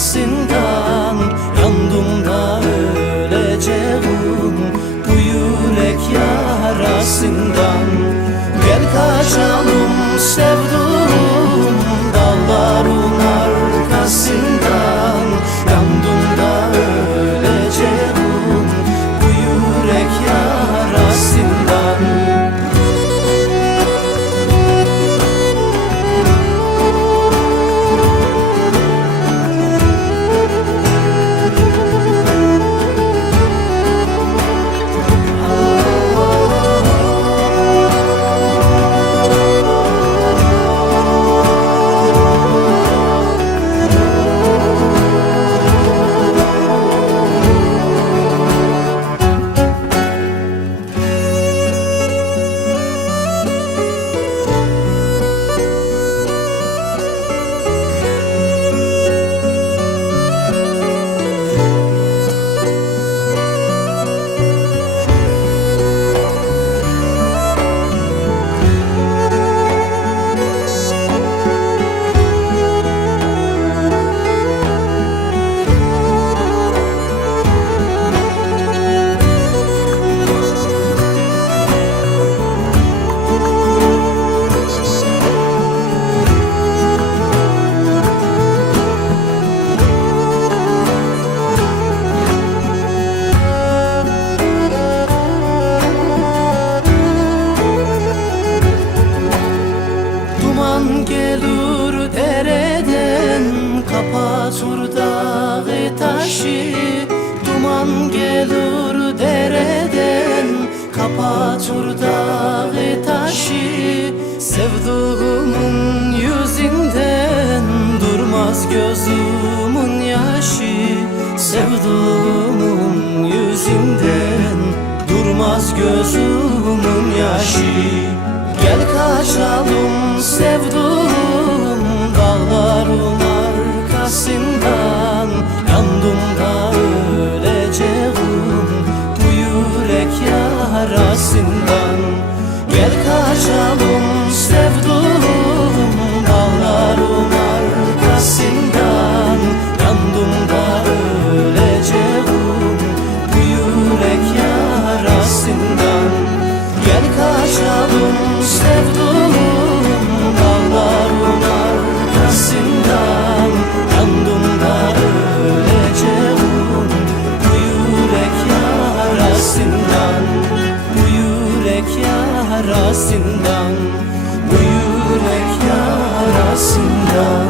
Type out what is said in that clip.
arkasından Yandım da öleceğim Bu yürek yarasından. Gel kaçalım sevduğum gelir dereden Kapatır dağı taşı. Duman gelir dereden Kapatır dağı taşı. Sevduğumun yüzünden Durmaz gözümün yaşı. Sevduğumun yüzünden Durmaz gözümün yaşı Gel kaçalım sevduğum yarasından Bu yürek yarasından.